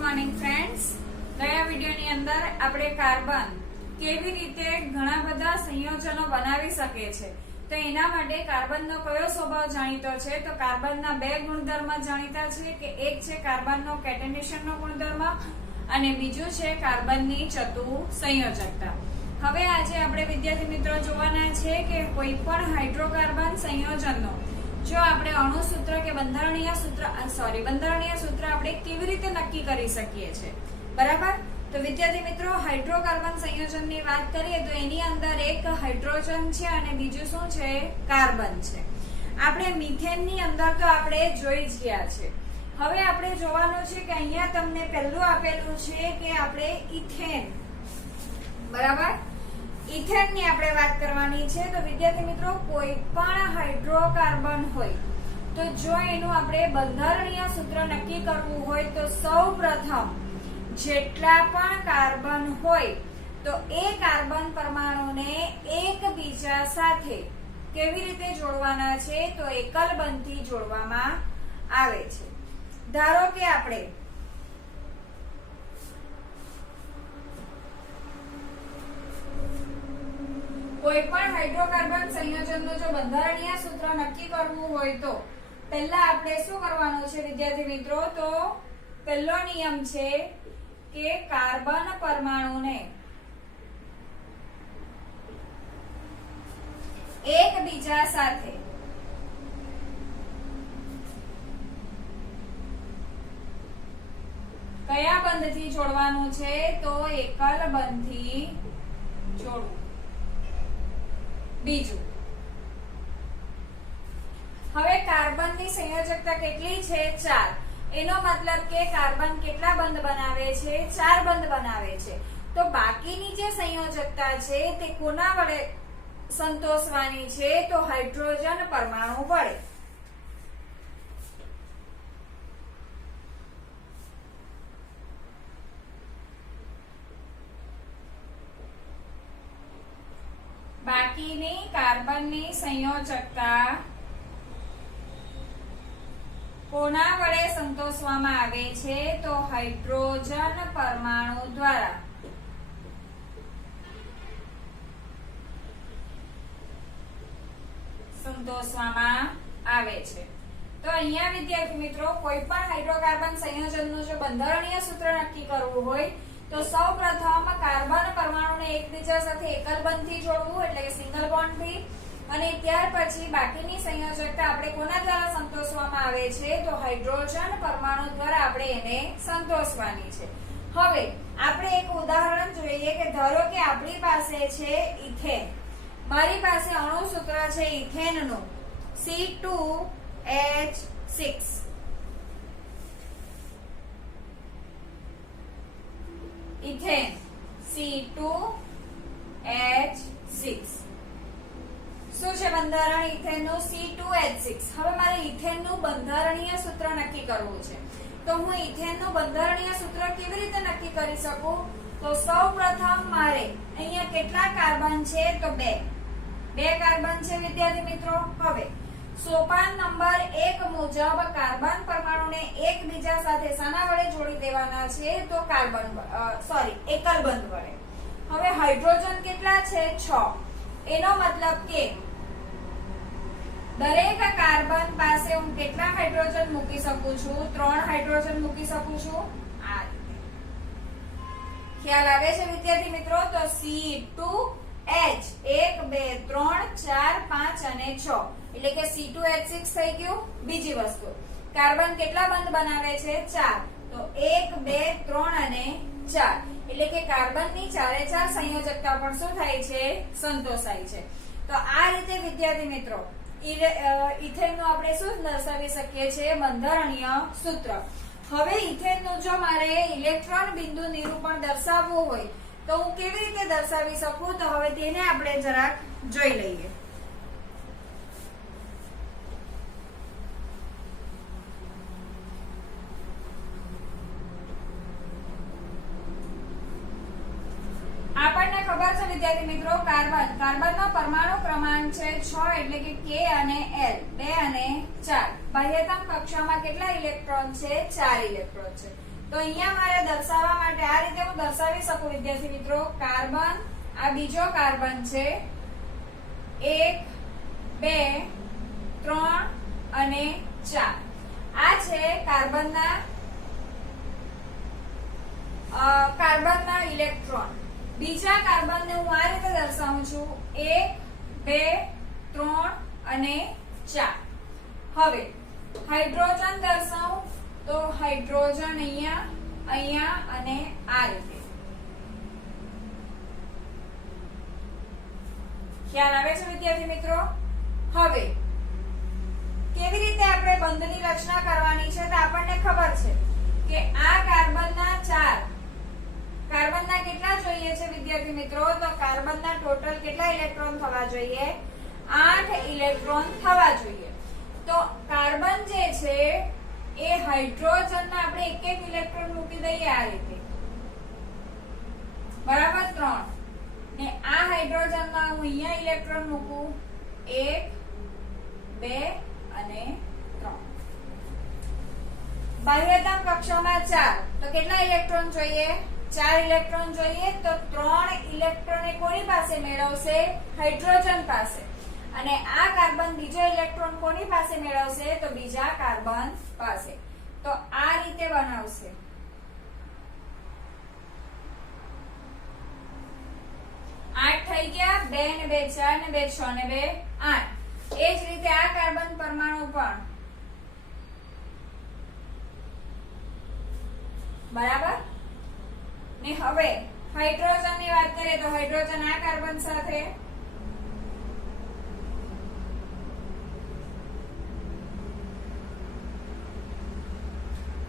Morning friends, ગયા વિડિયોની અંદર આપણે કાર્બન કેવી રીતે ઘણા બધા સંયોજનો બનાવી શકે છે તો એના માટે કાર્બનનો કયો સ્વભાવ જાણીતો છે તો કાર્બનના બે ગુણધર્મ જાણીતા છે કે એક છે કાર્બનનો કેટેનેશનનો ગુણધર્મ અને બીજું છે કાર્બનની ચતુ સંયોજકતા। હવે આજે આપણે વિદ્યાર્થી મિત્રો જોવાના છે કે કોઈ પણ હાઇડ્રોકાર્બન સંયોજનનો જો આપણે અણુસૂત્ર કે બંધારણીય સૂત્ર આપણે કેવી રીતે નક્કી કરી શકીએ છીએ, બરાબર। તો વિદ્યાર્થી મિત્રો, હાઇડ્રોકાર્બન સંયોજનની વાત કરીએ તો એની અંદર એક હાઇડ્રોજન છે અને બીજું શું છે, કાર્બન છે। આપણે મિથેનની અંદર તો આપણે જોઈ જ ગયા છે। હવે આપણે જોવાનું છે કે અહીંયા તમને પહેલું આપેલું છે કે આપણે ઇથેન, બરાબર, ઇથેન ની આપણે વાત કરવાની છે। તો વિદ્યાર્થી મિત્રો, કોઈ પણ હાઇડ્રોકાર્બન હોય તો જો એનું આપણે બંધારણીય સૂત્ર નક્કી કરવું હોય તો સૌપ્રથમ જેટલા પણ કાર્બન હોય તો એ કાર્બન પરમાણુને એકબીજા સાથે કેવી રીતે જોડવાના છે તો એકલ બંધથી જોડવામાં આવે છે। ધારો કે આપણે કોઈ પણ હાઇડ્રોકાર્બન સંયોજનનું જો બંધારણીય સૂત્ર નક્કી કરવું હોય તો પહેલા આપણે શું કરવાનું છે વિદ્યાર્થી મિત્રો, તો પહેલો નિયમ છે કે કાર્બન પરમાણુને એકબીજા સાથે કયા બંધથી જોડવાનું છે તો એકલ બંધથી જોડવું। બીજું, હવે કાર્બનની સંયોજકતા કેટલી છે, 4। એનો મતલબ કે કાર્બન કેટલા બંધ બનાવે છે, 4 બંધ બનાવે છે। તો બાકીની જે સંયોજકતા છે તે કોના વડે સંતોષવાની છે તો હાઇડ્રોજન પરમાણુ વડે। બાકીની કાર્બનની સંયોજકતા કોના વડે સંતોષવામાં આવે છે તો હાઇડ્રોજન પરમાણુ દ્વારા। સંતોષવામાં આવે છે। તો અહીંયા વિદ્યાર્થી મિત્રો, કોઈ પણ હાઇડ્રોકાર્બન સંયોજનનું જો બંધારણીય સૂત્ર નક્કી કરવું હોય તો સૌપ્રથમ કાર્બન પરમાણુને એકબીજા સાથે એકલ બંધથી જોડવું એટલે કે સિંગલ બોન્ડથી, અને ત્યાર પછી બાકીની સંયોજકતા આપણે કોના દ્વારા સંતોષવામાં આવે છે તો હાઇડ્રોજન પરમાણુ દ્વારા આપણે એને સંતોષવાની છે। હવે આપણે એક ઉદાહરણ જોઈએ કે ધારો કે આપણી પાસે છે ઇથેન, મારી પાસે અણુસૂત્ર છે ઇથેનનું C2H6। ઇથેન C2H6 શું છે બંધારણ ઇથેનનું C2H6। હવે મારે ઇથેનનું બંધારણીય સૂત્ર નક્કી કરવું છે તો હું ઇથેનનું બંધારણીય સૂત્ર કેવી રીતે નક્કી કરી શકું તો સૌપ્રથમ મારે અહીંયા કેટલા કાર્બન છે તો 2 કાર્બન છે વિદ્યાર્થી મિત્રો। હવે સોપાન નંબર 1 મુજબ કાર્બન પરમાણુને એકબીજા સાથે શાના વડે જોડી દેવાના છે તો એકલ બંધ વડે। હવે હાઇડ્રોજન કેટલા છે 6, એનો મતલબ કે દરેક કાર્બન પાસે હું કેટલા હાઇડ્રોજન મૂકી શકું છું, 3 હાઇડ્રોજન મૂકી શકું છું। આ રીતે ખ્યાલ આવે છે વિદ્યાર્થી મિત્રો। તો C2H 1 2 3 4 5 અને 6 એટલે કે C2H6 થઈ ગયું। બીજી વસ્તુ, કાર્બન કેટલા બંધ બનાવે છે 4, તો 1 2 3 અને 4 એટલે કે કાર્બનની 4 સંયોજકતા પણ શું થાય છે, સંતોષાય છે। તો આ રીતે વિદ્યાર્થી મિત્રો ઇથેનનું આપણે શું દર્શાવી શકીએ છીએ, બંધારણીય સૂત્ર। હવે ઇથેનનું જો મારે ઇલેક્ટ્રોન બિંદુ નિરૂપણ દર્શાવવું હોય તો હું કેવી રીતે દર્શાવી શકું તો હવે તેને આપણે જરાક જોઈ લઈએ। આપણને ખબર છે વિદ્યાર્થી મિત્રો, કાર્બનનો પરમાણુ ક્રમાંક છે 6 એટલે કે K અને L 2 અને 4। બાહ્યતમ કક્ષામાં કેટલા ઇલેક્ટ્રોન છે, 4 ઇલેક્ટ્રોન છે। તો અહીંયા મારે દર્શાવવા માટે આ રીતે હું દર્શાવી શકું વિદ્યાર્થી મિત્રો, કાર્બન, આ બીજો કાર્બન છે, 1 2 3 અને 4. આ છે કાર્બનના ઇલેક્ટ્રોન. બીજા કાર્બનને હું આ રીતે દર્શાવું છું, 1 2 3 અને 4. હવે હાઇડ્રોજન દર્શાવું તો હાઇડ્રોજન અહીંયા, અહીંયા અને આ રીતે. ખ્યાલ આવે છે વિદ્યાર્થી મિત્રો? હવે કેવી રીતે આપણે બંધની રચના કરવાની છે તો આપણને ખબર છે કે આ કાર્બનના 4 કાર્બનના કેટલા જોઈએ છે વિદ્યાર્થી મિત્રો? તો કાર્બનના ટોટલ કેટલા ઇલેક્ટ્રોન થવા જોઈએ? 8 ઇલેક્ટ્રોન થવા જોઈએ. તો કાર્બન જે છે એ હાઇડ્રોજનના આપણે એક એક ઇલેક્ટ્રોન મૂકી દઈએ આ રીતે, બરાબર, 3. ને આ હાઇડ્રોજનના હું અહીંયા ઇલેક્ટ્રોન મૂકું, 1 2 અને 3. બાહ્યતમ કક્ષામાં 4, તો કેટલા ઇલેક્ટ્રોન જોઈએ? 4 ઇલેક્ટ્રોન જોઈએ. તો 3 ઇલેક્ટ્રોન એ કોની પાસે મેળવશે? હાઇડ્રોજન પાસે. અને આ કાર્બન બીજો ઇલેક્ટ્રોન કોની પાસે મેળવશે? તો બીજા કાર્બન પાસે. તો આ રીતે બનાવશે. આઠ થઈ ગયા, 2 ને 2 4 ને 2 6 ને 2 8. એ જ રીતે આ કાર્બન પરમાણુ પણ, બરાબર. ને હવે હાઇડ્રોજન ની વાત કરીએ તો હાઇડ્રોજન આ કાર્બન સાથે,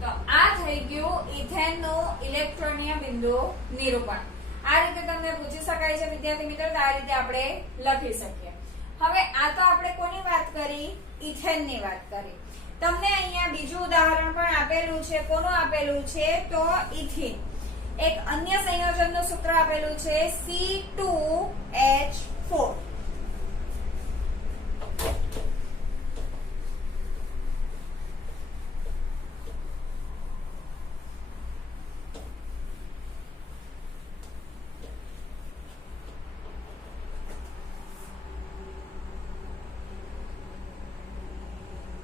તો આ થઈ ગયું ઇથેન નું ઇલેક્ટ્રોનીય બિંદુ નિરૂપણ. આ રીતે તમને પૂછી શકાય છે વિદ્યાર્થી મિત્રો, તો આ રીતે આપણે લખી શકીએ. હવે આ તો આપણે કોની વાત કરી? ઇથેન ની વાત કરી. તમને અહીંયા બીજું ઉદાહરણ પણ આપેલું છે. કોનું આપેલું છે? તો ઇથીન. એક અન્ય સંયોજનનું સૂત્ર આપેલું છે, C2H4.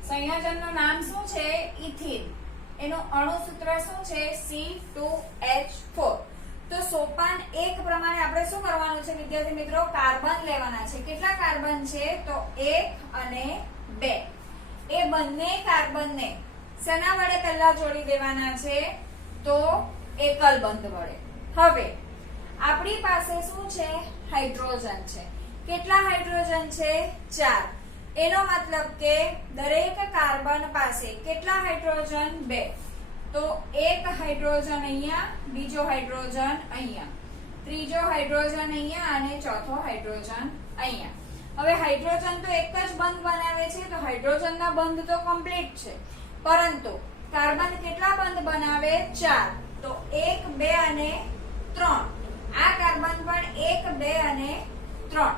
સંયોજનનું નામ શું છે? ઇથીન. એનું અણુ સૂત્ર શું છે? C2H4. તો સોપાન 1 પ્રમાણે આપણે શું કરવાનું છે વિદ્યાર્થી મિત્રો? કાર્બન લેવાના છે. કેટલા કાર્બન છે? તો 1 અને 2. એ બંને કાર્બનને શેના વડે પહેલા જોડી દેવાના છે? તો એકલ બંધ વડે. હવે આપણી પાસે શું છે? હાઇડ્રોજન છે. કેટલા હાઇડ્રોજન છે? 4. એનો મતલબ કે દરેક કાર્બન પાસે કેટલા હાઇડ્રોજન? 2. તો એક હાઇડ્રોજન અહીંયા, બીજો હાઇડ્રોજન અહીંયા, ત્રીજો હાઇડ્રોજન અહીંયા અને ચોથો હાઇડ્રોજન અહીંયા. હવે હાઇડ્રોજન તો એક જ બંધ બનાવે છે, તો હાઇડ્રોજનના બંધ તો કમ્પ્લીટ છે, પરંતુ કાર્બન કેટલા બંધ બનાવે? 4. તો 1 2 અને 3. આ કાર્બન પણ 1 2 અને 3.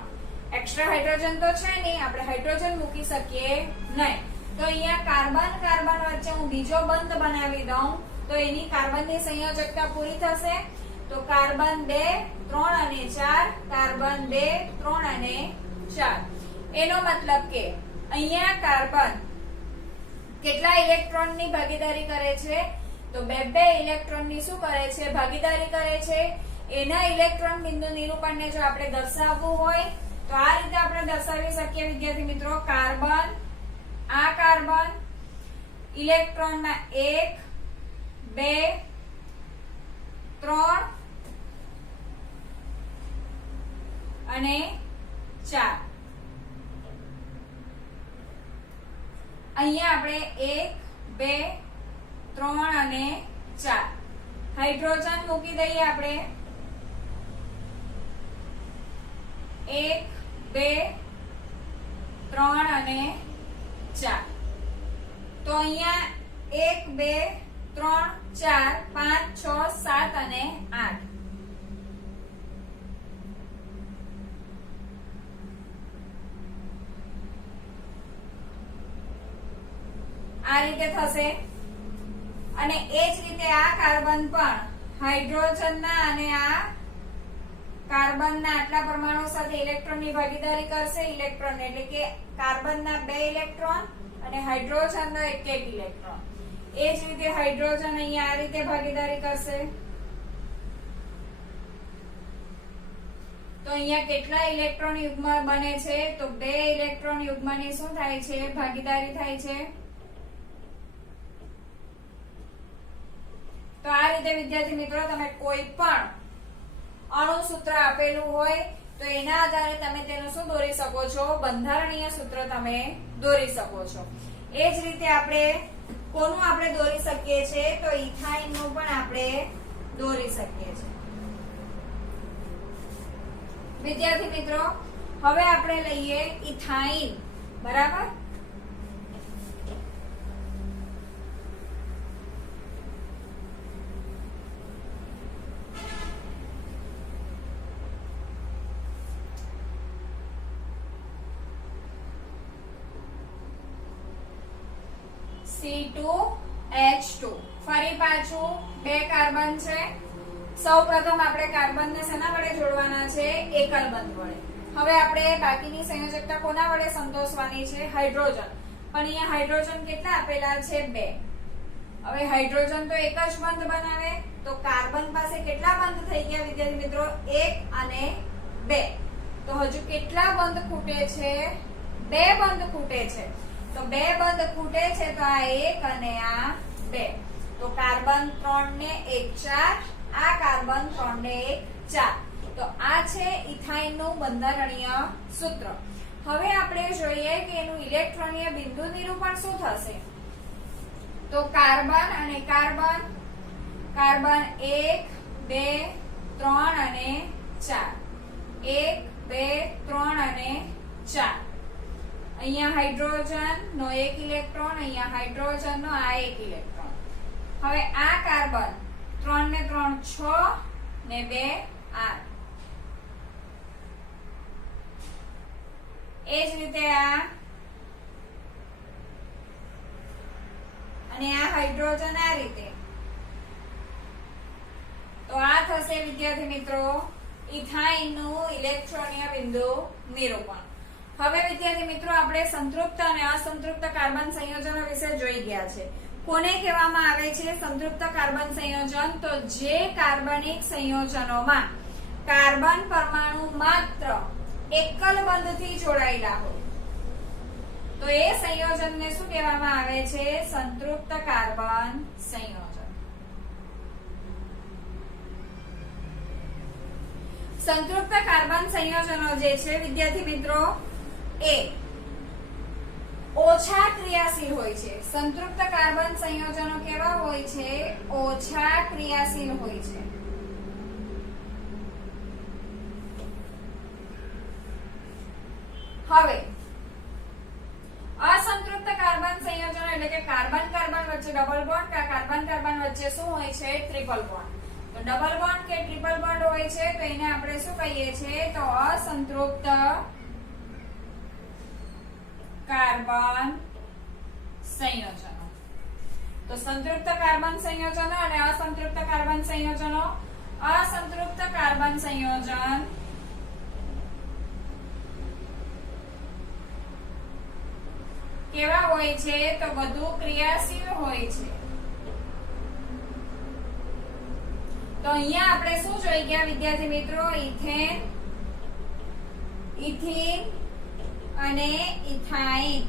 એક્સ્ટ્રા હાઇડ્રોજન તો છે નહીં, આપણે હાઇડ્રોજન મૂકી શકીએ નહીં. તો અહીંયા કાર્બન કાર્બન વચ્ચે હું બીજો બંધ બનાવી દઉં તો એની કાર્બનની સંયોજકતા પૂરી થશે. તો કાર્બન 2 3 અને 4, કાર્બન 2 3 અને 4. એનો મતલબ કે અહીંયા કાર્બન કેટલા ઇલેક્ટ્રોનની ભાગીદારી કરે છે? તો 2 ઇલેક્ટ્રોનની શું કરે છે? ભાગીદારી કરે છે. એના ઇલેક્ટ્રોન બિંદુ નિરૂપણને જો આપણે દર્શાવવું હોય તો આ રીતે આપણે દર્શાવી શકીએ વિદ્યાર્થી મિત્રો. કાર્બન, આ કાર્બન ઇલેક્ટ્રોનમાં 1 2 3 અને 4. અહીંયા આપણે 1 2 3 અને 4 હાઇડ્રોજન મૂકી દઈએ આપણે. 1 2 3 અને 4. તો અહીંયા 1 2 3 4 5 6 7 અને 8. આ રીતે થશે. અને એ જ રીતે આ કાર્બન પણ હાઇડ્રોજનના અને આ કાર્બનના આટલા પરમાણુ સાથે ઇલેક્ટ્રોનની ભાગીદારી કરશે. ઇલેક્ટ્રોન એટલે કે કાર્બનના 2 ઇલેક્ટ્રોન અને હાઇડ્રોજનનો 1 ઇલેક્ટ્રોન. એ જ રીતે હાઇડ્રોજન અહીંયા આ રીતે ભાગીદારી કરશે. તો અહીંયા કેટલા ઇલેક્ટ્રોન યુગ્મ બને છે? તો 2 ઇલેક્ટ્રોન યુગ્મની શું થાય છે? ભાગીદારી થાય છે. તો આ રીતે વિદ્યાર્થી મિત્રો તમે કોઈ પણ અણુ સૂત્ર આપેલું હોય તો એના આધારે તમે તેનું શું દોરી શકો છો? બંધારણીય સૂત્ર તમે દોરી શકો છો. એ જ રીતે આપણે કોનું આપણે દોરી શકીએ છીએ? તો ઇથાઇન નું પણ આપણે દોરી શકીએ છીએ. વિદ્યાર્થી મિત્રો હવે આપણે લઈએ ઇથાઇન. બરાબર? C2H2 ફરી પાછું 2 કાર્બન છે. સૌપ્રથમ આપણે કાર્બનને શેના વડે જોડવાના છે? એકલ બંધ વડે. હવે આપણે બાકીની સંયોજકતા કોના વડે સંતોષવાની છે? હાઇડ્રોજન. પણ અહીંયા હાઇડ્રોજન કેટલા આપેલા છે? 2. હવે હાઇડ્રોજન તો એક જ બંધ બનાવે, તો કાર્બન પાસે કેટલા બંધ થઈ ગયા વિદ્યાર્થી મિત્રો? 1 અને 2. તો હજુ કેટલા બંધ ખૂટે છે? 2 બંધ ખૂટે છે. તો 2 બંધ ખૂટે છે, તો આ 1 અને આ 2. તો કાર્બન 3 ને 1 4, આ કાર્બન 3 ને 1 4. તો આ છે ઇથાઇન નું બંધારણીય સૂત્ર. હવે આપણે જોઈએ કે એનું ઇલેક્ટ્રોનીય બિંદુ નિરૂપણ શું થશે? તો કાર્બન અને કાર્બન, કાર્બન 1 2 3 અને 4, 1 2 3 અને 4. અહીંયા હાઇડ્રોજન નો 1 ઇલેક્ટ્રોન, અહીંયા હાઇડ્રોજન નો આ 1 ઇલેક્ટ્રોન. હવે આ કાર્બન 3 ને 3 6 ને 2 8. એ જ રીતે આ અને આ હાઇડ્રોજન આ રીતે. તો આ થશે વિદ્યાર્થી મિત્રો ઇથાઇન નું ઇલેક્ટ્રોનીય બિંદુ નિરૂપણ. હવે વિદ્યાર્થી મિત્રો આપણે સંતૃપ્ત અને અસંતૃપ્ત કાર્બન સંયોજનો વિશે જોઈ ગયા છે. કોને કહેવામાં આવે છે સંતૃપ્ત કાર્બન સંયોજન? તો જે કાર્બનિક સંયોજનોમાં કાર્બન પરમાણુ માત્ર એકલ બંધથી જોડાયેલા હોય તો એ સંયોજનને શું કહેવામાં આવે છે? સંતૃપ્ત કાર્બન સંયોજન. સંતૃપ્ત કાર્બન સંયોજનો જે છે વિદ્યાર્થી મિત્રો એ ઓછા ક્રિયાશીલ હોય છે. સંતૃપ્ત કાર્બન સંયોજનો કેવા હોય છે? ઓછા ક્રિયાશીલ હોય છે. હવે અસંતૃપ્ત કાર્બન સંયોજનો એટલે કે કાર્બન કાર્બન વચ્ચે ડબલ બોન્ડ કે કાર્બન કાર્બન વચ્ચે શું હોય છે? Triple bond. તો ડબલ બોન્ડ કે ટ્રિપલ બોન્ડ હોય છે તો એને આપણે શું કહીએ છીએ? તો અસંતૃપ્ત કાર્બન સંયોજનો. તો સંતૃપ્ત કાર્બન સંયોજનો અને અસંતૃપ્ત કાર્બન સંયોજનો. અસંતૃપ્ત કાર્બન સંયોજન કેવા હોય છે? તો વધુ ક્રિયાશીલ હોય છે. તો અહીંયા આપણે શું જોઈ ગયા વિદ્યાર્થી મિત્રો? ઇથેન, ઇથીન અને ઇથાઇન.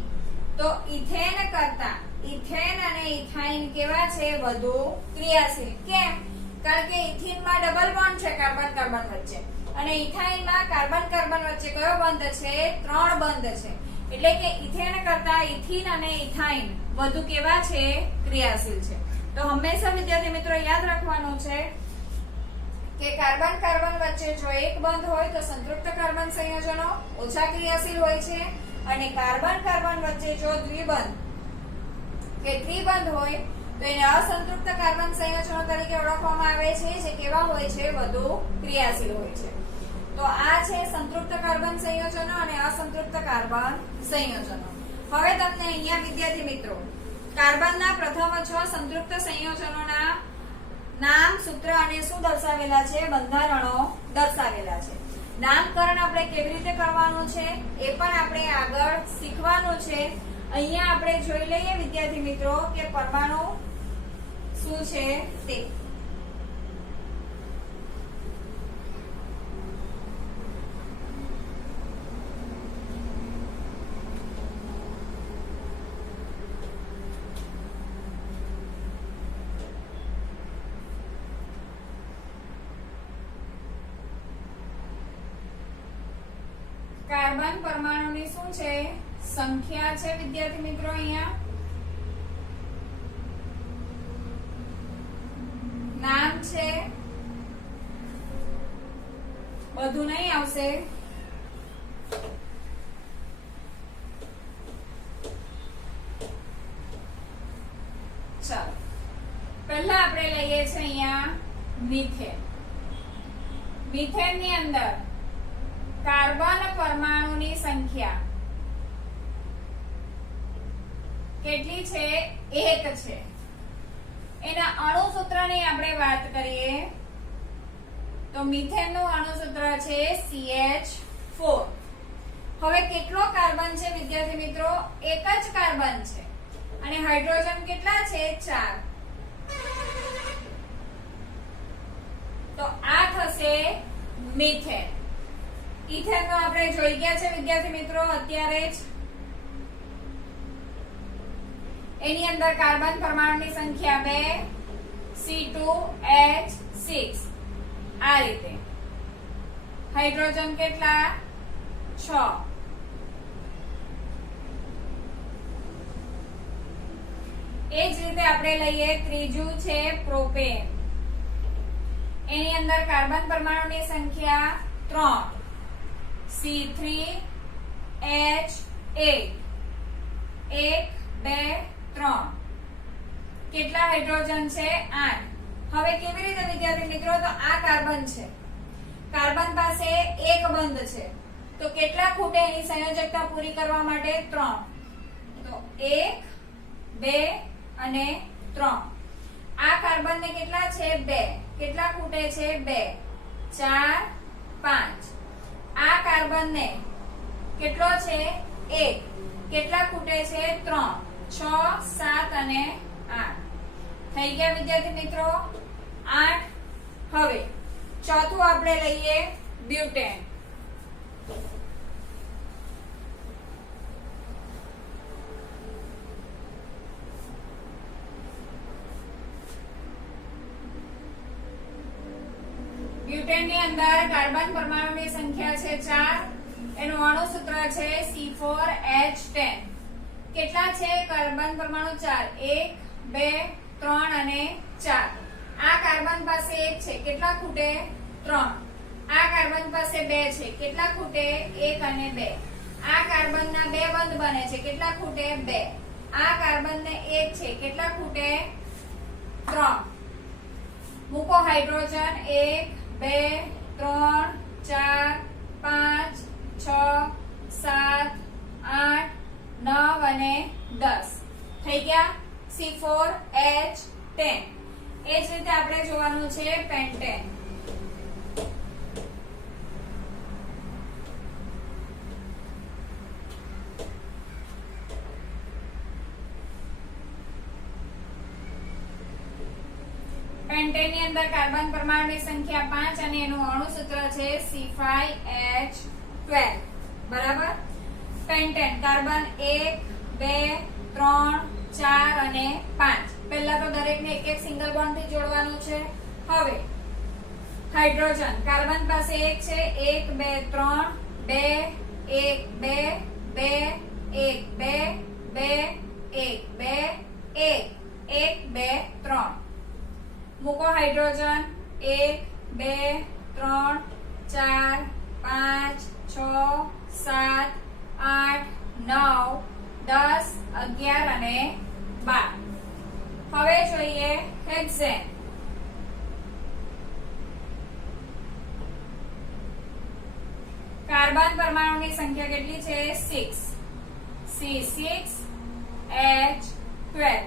તો ઇથેન કરતા ઇથેન અને ઇથાઇન કેવા છે? વધુ ક્રિયાશીલ. કેમ? કારણ કે ઇથીનમાં ડબલ બોન્ડ છે કાર્બન કાર્બન વચ્ચે અને ઇથાઇનમાં કાર્બન કાર્બન વચ્ચે કયો બંધ છે? 3 બંધ છે. એટલે કે ઇથેન કરતા ઇથીન અને ઇથાઇન વધુ કેવા છે? ક્રિયાશીલ છે. તો હંમેશા વિદ્યાર્થી મિત્રો યાદ રાખવાનું છે કે કાર્બન કાર્બન વચ્ચે જો એક બંધ હોય તો સંતૃપ્ત કાર્બન સંયોજનો ઓછા ક્રિયાશીલ હોય છે અને કાર્બન કાર્બન વચ્ચે જો દ્વિબંધ કે ત્રિબંધ હોય તો એને અસંતૃપ્ત કાર્બન સંયોજનો તરીકે ઓળખવામાં આવે છે, જે કેવા હોય છે? વધુ ક્રિયાશીલ હોય છે. તો આ છે સંતૃપ્ત કાર્બન સંયોજનો અને અસંતૃપ્ત કાર્બન સંયોજનો. હવે તમને અહીંયા વિદ્યાર્થી મિત્રો કાર્બનના પ્રથમ 6 સંતૃપ્ત સંયોજનોના નામ, સૂત્ર અને શું દર્શાવેલા છે? બંધારણો દર્શાવેલા છે. નામકરણ આપણે કેવી રીતે કરવાનું છે એ પણ આપણે આગળ શીખવાનું છે. અહીંયા આપણે જોઈ લઈએ વિદ્યાર્થી મિત્રો કે પરમાણુ શું છે તે. કાર્બન પરમાણુની શું છે? સંખ્યા છે વિદ્યાર્થી મિત્રો. અહીંયા નામ છે, બધું નહીં આવશે. ચાલો પહેલા આપણે લઈએ છીએ અહીંયા મિથેન. મિથેન ની અંદર કાર્બન પરમાણુની સંખ્યા કેટલી છે? 1 છે. એના અણુસૂત્રની આપણે વાત કરીએ તો મિથેનનું અણુસૂત્ર છે CH4. હવે કેટલો કાર્બન છે વિદ્યાર્થી મિત્રો? એક જ કાર્બન છે અને હાઇડ્રોજન કેટલા છે? 4. તો આ થશે મિથેન. ઇથેન નો આપણે જોઈ ગયા છે વિદ્યાર્થી મિત્રો અત્યારે જ. એની અંદર કાર્બન પરમાણુની સંખ્યા 2, C2H6. આ રીતે. હાઇડ્રોજન કેટલા? 6. એ જ રીતે આપણે લઈએ ત્રીજું છે પ્રોપેન. એની અંદર કાર્બન પરમાણુની સંખ્યા 3, C3H8. 1, 2, 3. કેટલા હાઇડ્રોજન છે? 8. હવે કેવી રીતે વિદ્યાર્થી મિત્રો? તો આ કાર્બન છે, કાર્બન પાસે એક બંધ છે, તો કેટલા ખૂટે એની સંયોજકતા પૂરી કરવા માટે? 3. તો 1, 2 અને 3. આ કાર્બન ને કેટલા છે? 2. કેટલા ખૂટે છે? 2, 4, 5. આ કાર્બન ને કેટલો છે? 1. કેટલા ખૂટે છે? 3, 6, 7 અને 8. થઈ ગયા વિદ્યાર્થી મિત્રો? 8. હવે ચોથું આપણે લઈએ બ્યુટેન. બ્યુટેન ની અંદર કાર્બન પરમાણુની સંખ્યા છે 4. એનું અણુસૂત્ર છે C4H10. કેટલા છે કાર્બન પરમાણુ? 4. 1, 2, 3 અને 4. આ કાર્બન પાસે 1 છે, કેટલા ખૂટે? 3. આ કાર્બન પાસે 2 છે, કેટલા ખૂટે? 1 અને 2. આ કાર્બન ના 2 બંધ બને છે, કેટલા ખૂટે? 2. આ કાર્બન ને 1 છે, કેટલા ખૂટે? 3. મૂકો હાઇડ્રોજન. 1, 2, 3, 4, 5, 6, 7, 8, 9 અને 10. થઈ ગયા C4H10. એ જ રીતે આપણે જોવાનું છે પેન્ટેન. પેન્ટેન ની અંદર કાર્બન પરમાણુની સંખ્યા 5 અને એનું અણુસૂત્ર છે C5H12. બરાબર. પેન્ટેન કાર્બન 1, 2, 3, 4 અને 5. પહેલા તો દરેકને એક એક સિંગલ બોન્ડ થી જોડવાનું છે. હવે હાઇડ્રોજન કાર્બન પાસે 1 છે, 1, 2, 3, 2, 1, 2, 2, 1, 2, 1, 2, 3. મૂકો હાઇડ્રોજન. 1, 2, 3, 4, 5, 6, 7, 8, 9, 10, 11 અને 12. હવે જોઈએ હેક્સેન. કાર્બન પરમાણુની સંખ્યા કેટલી છે? 6. C6H12. 12.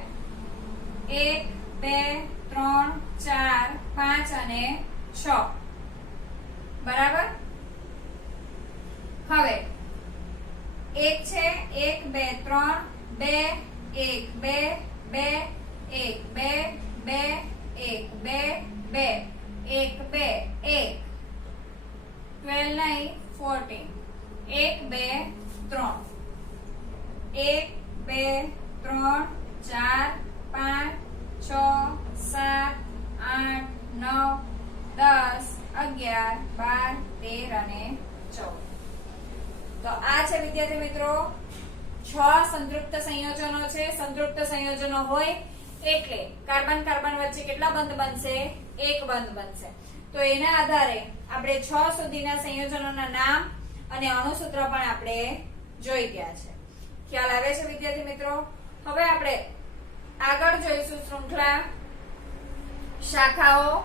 1 2 3 4 5 અને 6. બરાબર. હવે 1 છે 1 2 3 2 1 2 2 1 2 2 1 2 2 1 2 1 12 નહીં 14. 1 2 3 1 2 3 4 5 6 7 8 9 10 11 12 13 અને 14. તો આ છે વિદ્યાર્થી મિત્રો 6 સંતૃપ્ત સંયોજનો છે. સંતૃપ્ત સંયોજનો હોય એટલે કાર્બન કાર્બન વચ્ચે કેટલા બંધ બનશે? એક બંધ બનશે. તો એના આધારે આપણે 6 સુધીના સંયોજનોના નામ અને અણુસૂત્ર પણ આપણે જોઈ ગયા છે. ખ્યાલ આવે છે વિદ્યાર્થી મિત્રો? હવે આપણે આગળ જોઈશું શૃંખલા, શાખાઓ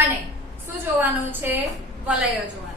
અને શું જોવાનું છે? વલયો જોવાનું.